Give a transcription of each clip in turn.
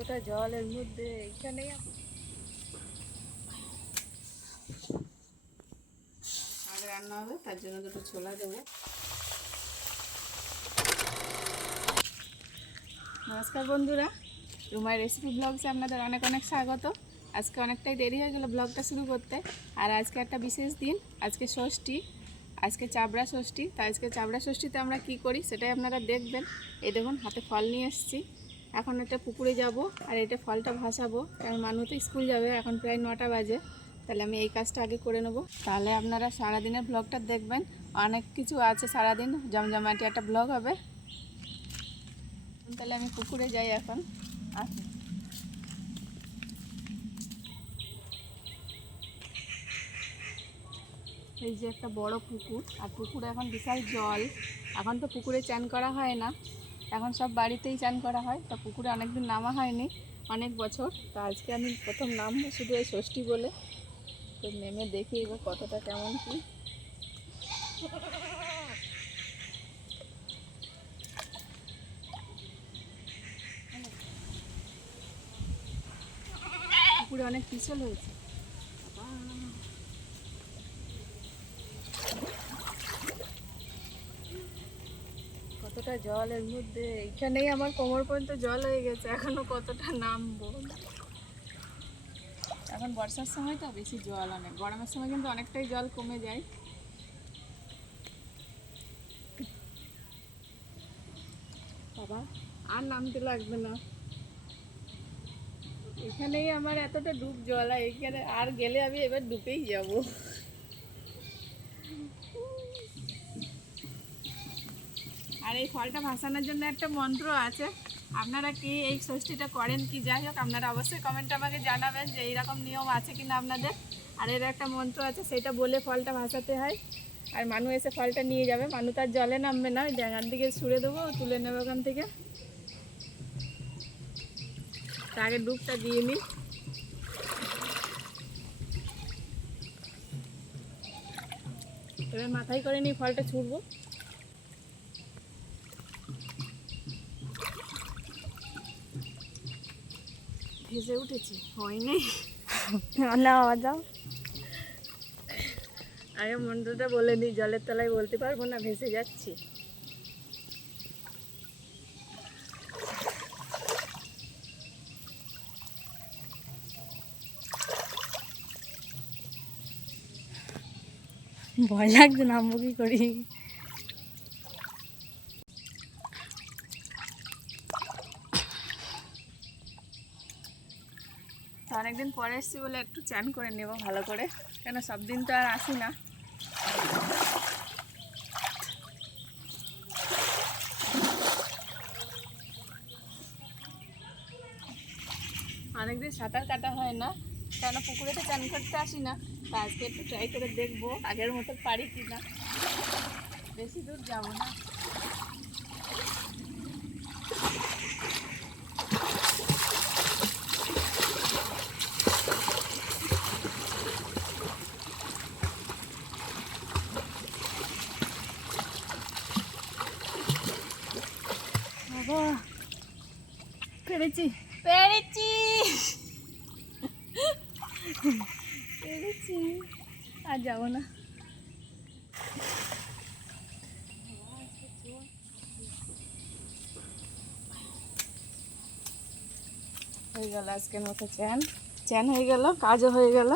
কতটা জল এর মধ্যে। এইখানে শাক রান্না হবে, তার জন্য দুটো ছোলা দেবো। নমস্কার বন্ধুরা, রুমাই রেসিপি ব্লগসে আপনাদের অনেক অনেক স্বাগত। আজকে অনেকটাই দেরি হয়ে গেল ব্লগটা শুরু করতে। আর আজকে একটা বিশেষ দিন, আজকে ষষ্ঠী, আজকে চাবড়া ষষ্ঠী। তাই আজকে চাবড়া ষষ্ঠীতে আমরা কি করি সেটাই আপনারা দেখবেন। এই দেখুন হাতে ফল নিয়ে এসেছি। এখন এটা পুকুরে যাব আর এটা ফলটা ভাসাবো, কারণ মানুষ তো স্কুল যাবে, এখন প্রায় 9টা বাজে। তাহলে আমি এই কাজটা আগে করে নেব। তাহলে আপনারা সারাদিনের ব্লগটা দেখবেন, অনেক কিছু আছে, সারাদিন জমজমাটি একটা ব্লগ হবে। তাহলে আমি পুকুরে যাই এখন। আসুন। এই যে একটা বড় পুকুর, আর পুকুরে এখন বিশাল জল। এখন তো পুকুরে চান করা হয় না, এখন সব বাড়িতেই চান করা হয়। তা পুকুরে অনেকদিন নামা হয়নি, অনেক বছর। তা আজকে আমি প্রথম নামবো, শুধু এই ষষ্ঠী বলে। তো নেমে দেখি এবার কতটা কেমন কি। পুকুরে অনেক পিছল হয়েছে। কতটা জল এর মধ্যে, এইখানেই আমার কোমর পর্যন্ত জল হয়ে গেছে। এখনো কতটা নামবো। এখন বর্ষার সময় তো বেশি জল, অনেক গরমের সময় কিন্তু অনেকটাই জল কমে যায়। বাবা আর নামতে লাগবে না, এখানেই আমার এতটা ডুব জল, আর এখানে আর গেলে আমি এবার ডুবেই যাব। আর এই ফলটা ভাসানোর জন্য একটা মন্ত্র আছে। আপনারা কি এই ষষ্ঠীটা করেন কি? যাই হোক, আপনারা অবশ্যই কমেন্টে আমাকে জানাবেন যে এইরকম নিয়ম আছে কি না আপনাদের। আর এর একটা মন্ত্র আছে, সেটা বলে ফলটা ভাসাতে হয়। আর মানু এসে ফলটা নিয়ে যাবে। মানু তার জলে নামবে না, ওই ডাঙার দিকে ছুঁড়ে দেবো, তুলে নেবে ওখান থেকে। তার আগে ডুবটা দিয়ে নিই। এবার মাথায় করে নিই, ফলটা ছুঁড়বো। ভেসে উঠেছি, হয়নি না যাও। আগে মন্ত্রটা বলে নিই, জলের তলায় বলতে পারবো না, ভেসে যাচ্ছি। ভয় লাগছে, নামবো কি করি। তো অনেকদিন পরে এসেছি বলে একটু চান করে নেব ভালো করে, কেন সব দিন তো আর আসি না। অনেকদিন সাঁতার কাটা হয় না, কেন পুকুরে তো চান করতে আসি না। তা আজকে একটু ট্রাই করে দেখবো আগের মতো পারি কি না। বেশি দূর যাবো না। বাবা পেরেছি, পেরেছি, পেরেছি, আর যাবো না। হয়ে গেল আজকের মতো চ্যান, চ্যান হয়ে গেল, কাজও হয়ে গেল।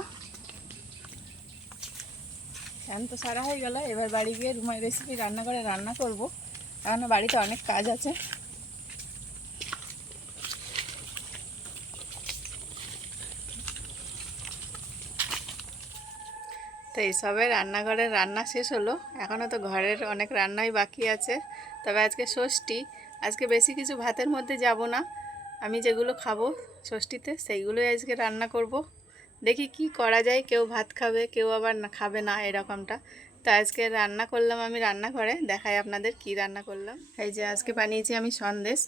চ্যান তো সারা হয়ে গেল। এবার বাড়ি গিয়ে রুমাই রেসিপি রান্না করে রান্না করব, কারণ বাড়িতে অনেক কাজ আছে। তো এইসবে রান্নাঘরের রান্না শেষ হলো, এখনও তো ঘরের অনেক রান্নাই বাকি আছে। তবে আজকে ষষ্ঠী, আজকে বেশি কিছু ভাতের মধ্যে যাব না। আমি যেগুলো খাবো ষষ্ঠীতে সেইগুলোই আজকে রান্না করব। দেখি কি করা যায়, কেউ ভাত খাবে, কেউ আবার না খাবে না, এরকমটা। তো আজকে রান্না করলাম আমি রান্নাঘরে, দেখাই আপনাদের কি রান্না করলাম। এই যে আজকে বানিয়েছি আমি সন্দেশ।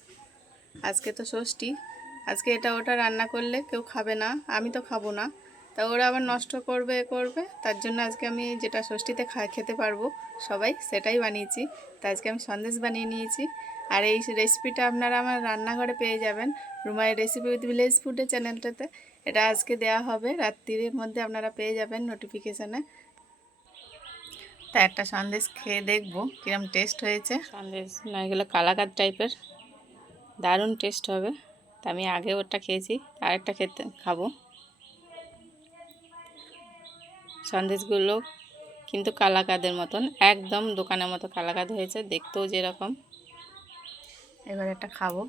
আজকে তো ষষ্ঠী, আজকে এটা ওটা রান্না করলে কেউ খাবে না, আমি তো খাবো না। তা ওরা আবার নষ্ট করবে করবে, তার জন্য আজকে আমি যেটা ষষ্ঠীতে খেতে পারবো সবাই, সেটাই বানিয়েছি। তা আজকে আমি সন্দেশ বানিয়ে নিয়েছি। আর এই রেসিপিটা আপনারা আমার রান্নাঘরে পেয়ে যাবেন রুমাই রেসিপি উইথ ভিলেজ ফুডের চ্যানেলটাতে। এটা আজকে দেওয়া হবে, রাত্রির মধ্যে আপনারা পেয়ে যাবেন নোটিফিকেশানে। তা একটা সন্দেশ খেয়ে দেখবো কিরম টেস্ট হয়েছে। সন্দেশ না, এগুলো কালাকাঁদ টাইপের, দারুণ টেস্ট হবে। তা আমি আগে ওটা খেয়েছি, আরেকটা খাবো। সন্দেশগুলো কিন্তু কালাকাঁদের মতন, একদম দোকানের মতো কালাকাঁদ হয়েছে, দেখতেও যেরকম। এবার একটা খাবো।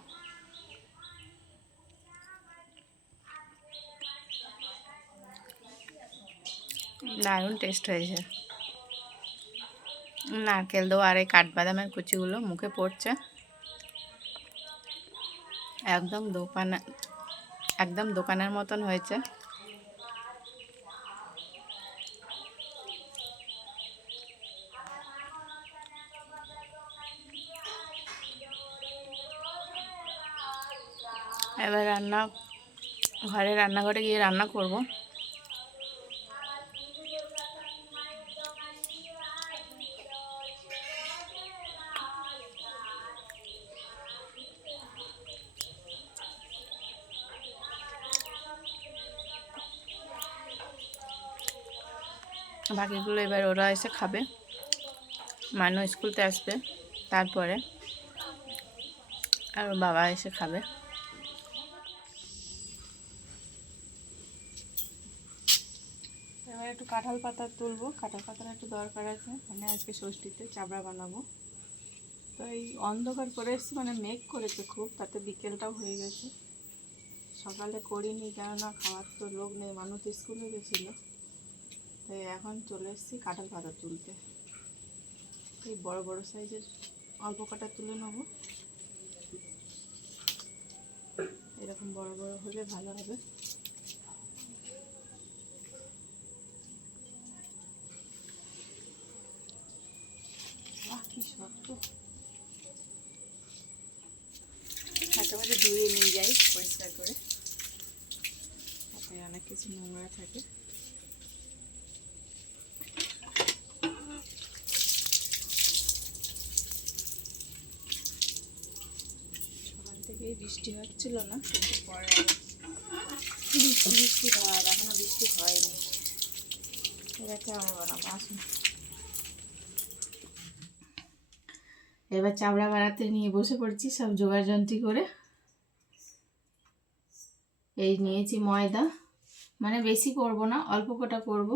দারুণ টেস্ট হয়েছে। নারকেল দেবো আর এই কাঠবাদামের কুচিগুলো মুখে পড়ছে, একদম দোকানের মতন হয়েছে। এবার রান্নাঘরে গিয়ে রান্না করব। বাকিগুলো এবার ওরা এসে খাবে, মানু স্কুলতে আসবে, তারপরে আর ওর বাবা এসে খাবে। এবার একটু কাঁঠাল পাতা তুলবো, কাঁঠাল পাতার একটু দরকার আছে, মানে আজকে ষষ্ঠীতে চাবড়া বানাবো। তো এই অন্ধকার করে এসছে, মানে মেঘ করেছে খুব, তাতে বিকেলটাও হয়ে গেছে। সকালে করিনি, কেননা খাওয়ার তো লোক নেই, মানুষ স্কুলে গেছিলো। তাই এখন চলে এসেছি কাঁঠাল পাতা তুলতে। এই বড় বড় সাইজের অল্প কাটা তুলে নেবো, এরকম বড় বড় হলে ভালো হবে। কি শক্ত, হাতে মাঝে ধুয়ে নিয়ে যাই পরিষ্কার করে, তাতে অনেক কিছু নোংরা থাকে। সকাল থেকেই বৃষ্টি হচ্ছিল না, কিন্তু পরে বৃষ্টি ভাব, এখনো বৃষ্টি হয়নি। এবার চাবড়া বানাবো, আসুন। এবার চাবড়া বানাতে নিয়ে বসে পড়েছি সব জোগাড় যন্ত্রী করে। এই নিয়েছি ময়দা, মানে বেশি করব না, অল্প কটা করব,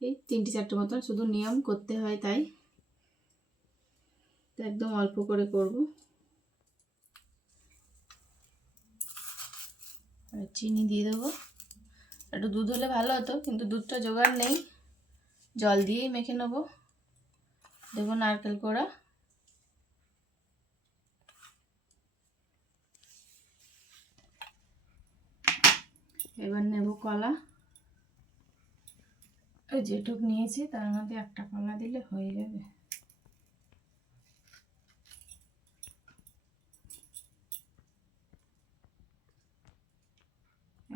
এই 3-4টে মতন, শুধু নিয়ম করতে হয় তাই, তো একদম অল্প করে করব। আর চিনি দিয়ে দেবো, একটু দুধ হলে ভালো হতো, কিন্তু দুধটা জোগাড় নেই, জল দিয়েই মেখে নেবো। দেবো নারকেল কোড়া, এবার নেব কলা, ওই যেটুক নিয়েছি তার মধ্যে একটা কলা দিলে হয়ে যাবে।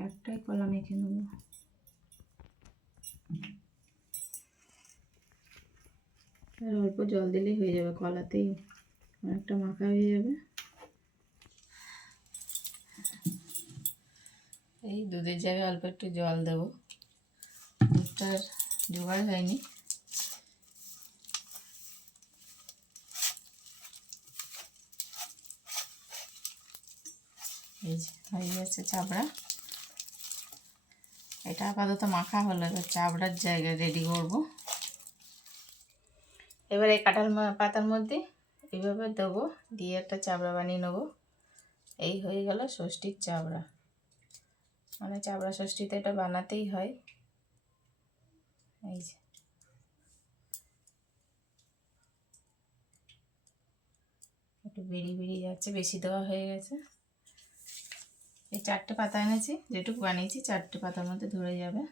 একটাই কলা মেখে নেব। আর অল্প জল দিলেই হয়ে যাবে, কলাতেই অনেকটা মাখা হয়ে যাবে। এই দুধের জায়গায় অল্প একটু জল দেব, দুধটার জোগাড় হয়নি। এই যে হয়ে গেছে চাবড়া, এটা আপাতত মাখা হলো, এবার চাবড়ার জায়গায় রেডি করব। এবার এই কাঁঠাল পাতার মধ্যে এইভাবে দেবো, দিয়ে একটা চাবড়া বানিয়ে নেবো। এই হয়ে গেল ষষ্ঠীর চাবড়া, মানে চাবড়া ষষ্ঠীতে এটা বানাতেই হয়। এই যে একটু বেরিয়ে যাচ্ছে, বেশি দেওয়া হয়ে গেছে। এই 4টে পাতা এনেছি, যেটুকু বানিয়েছি 4টে পাতার মধ্যে ধরে যাবে।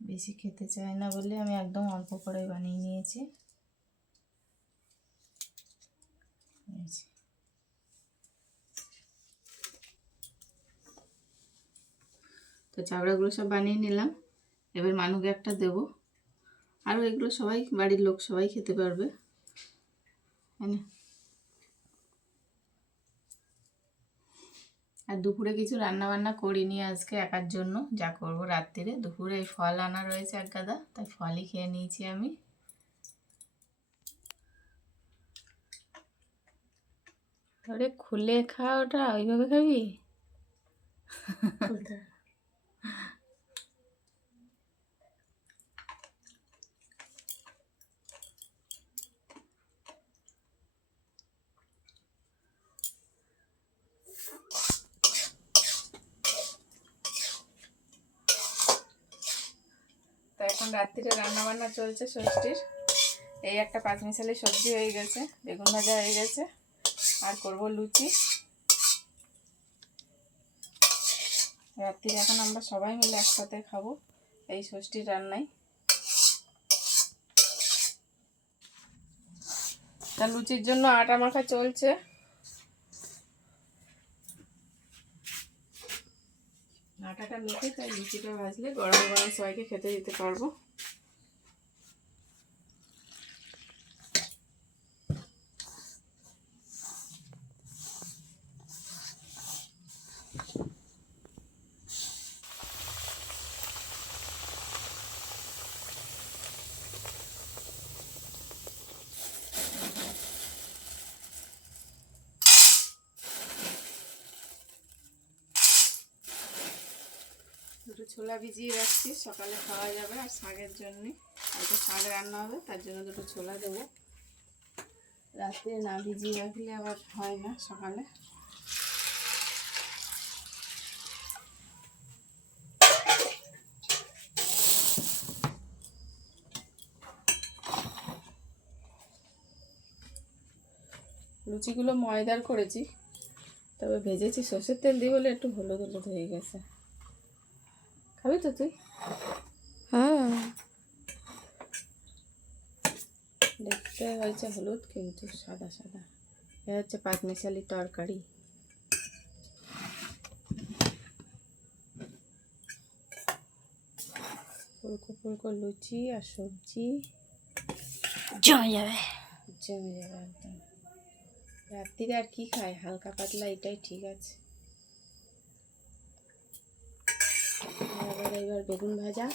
বেশি খেতে চায় না বলে আমি একদম অল্প করে বানিয়ে নিয়েছি। তো চাবড়াগুলো সব বানিয়ে নিলাম, এবার মানুকে একটা দেবো। আরও এগুলো সবাই বাড়ির লোক সবাই খেতে পারবে। আর দুপুরে কিছু রান্না বান্না করিনি আজকে একার জন্য, যা করব রাত্রিরে। দুপুরে এই ফল আনা রয়েছে এক গাদা, তাই ফলই খেয়ে নিয়েছি আমি। তাহলে খুলে খাওয়া, ওটা ওইভাবে খাবি? তো এখন রাত্রিরে রান্না বান্না চলছে ষষ্ঠীর। এই একটা পাঁচমিশালি সবজি হয়ে গেছে, বেগুন ভাজা হয়ে গেছে, আর করব লুচি। রাত্রিরে এখন আমরা সবাই মিলে একসাথে খাবো এই ষষ্ঠীর রান্নায়। তা লুচির জন্য আটা মাখা চলছে। আটাটা মেখে তাই লুচিটা ভাজলে গরম গরম সবাইকে খেতে দিতে পারবো। দুটো ছোলা ভিজিয়ে রাখছি, সকালে খাওয়া যাবে। আর শাকের জন্যে হয়তো শাক রান্না হবে, তার জন্য দুটো ছোলা দেবো। রাত্রে না ভিজিয়ে রাখলে আবার হয় না সকালে। লুচিগুলো ময়দার করেছি, তবে ভেজেছি সর্ষের তেল দিয়ে বলে একটু হলুদ হলুদ হয়ে গেছে। খাবি তো তুই? হ্যাঁ, দেখতে হয়েছে হলুদ কিন্তু সাদা সাদা। এ হচ্ছে পাঁচমিশালি তরকারি। ফুলকো ফুলকো লুচি আর সবজি জমে যাবে, জমে যাবে একদম। রাত্রিরে আর কি খায়, হালকা পাতলা এটাই ঠিক আছে। এবার বেগুন ভাজা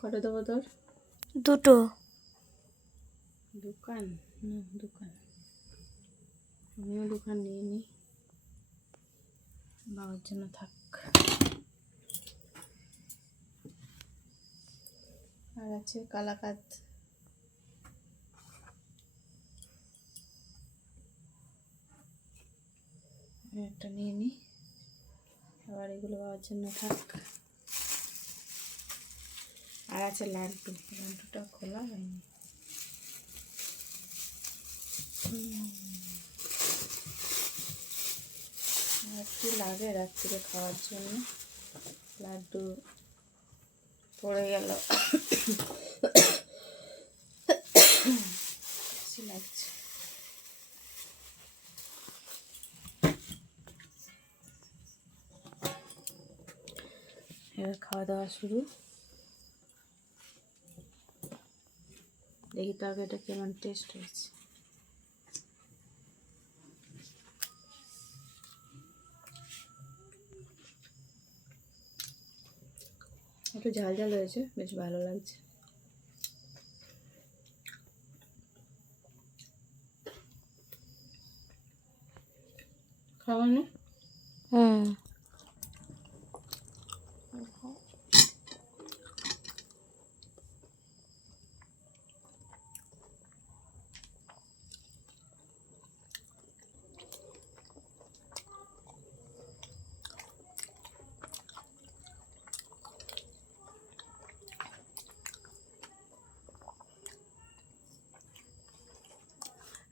কত দেবো তোর? দুটো। দোকান না, দোকান আমিও দোকান নিয়ে নিই, বাবার জন্য থাক। আর আছে কালাকাত, একটা নিয়ে নিই। আবার এগুলো বাবার জন্য থাক। আর আছে লাড্ডু, লাড্ডুটা খোলা হয়নি। আর কি লাগে রাত্রিরে খাওয়ার জন্য? লাড্ডু পড়ে গেল, লাগছে। এবার খাওয়া দাওয়া শুরু। দেখি তরকারিটা কেমন টেস্ট হয়েছে। একটু ঝাল ঝাল হয়েছে, বেশ ভালো লাগছে। খাওয়া না? হ্যাঁ,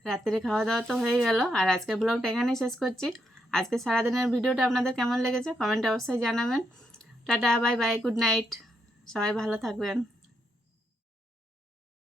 রাত্রে খাওয়া দাওয়া তো হয়ে গেল। আর আজকের ব্লগটা এখানেই শেষ করছি। আজকে সারাদিনের ভিডিওটা আপনাদের কেমন লেগেছে কমেন্টে অবশ্যই জানাবেন। Tata, bye bye, good night, সবাই ভালো থাকবেন।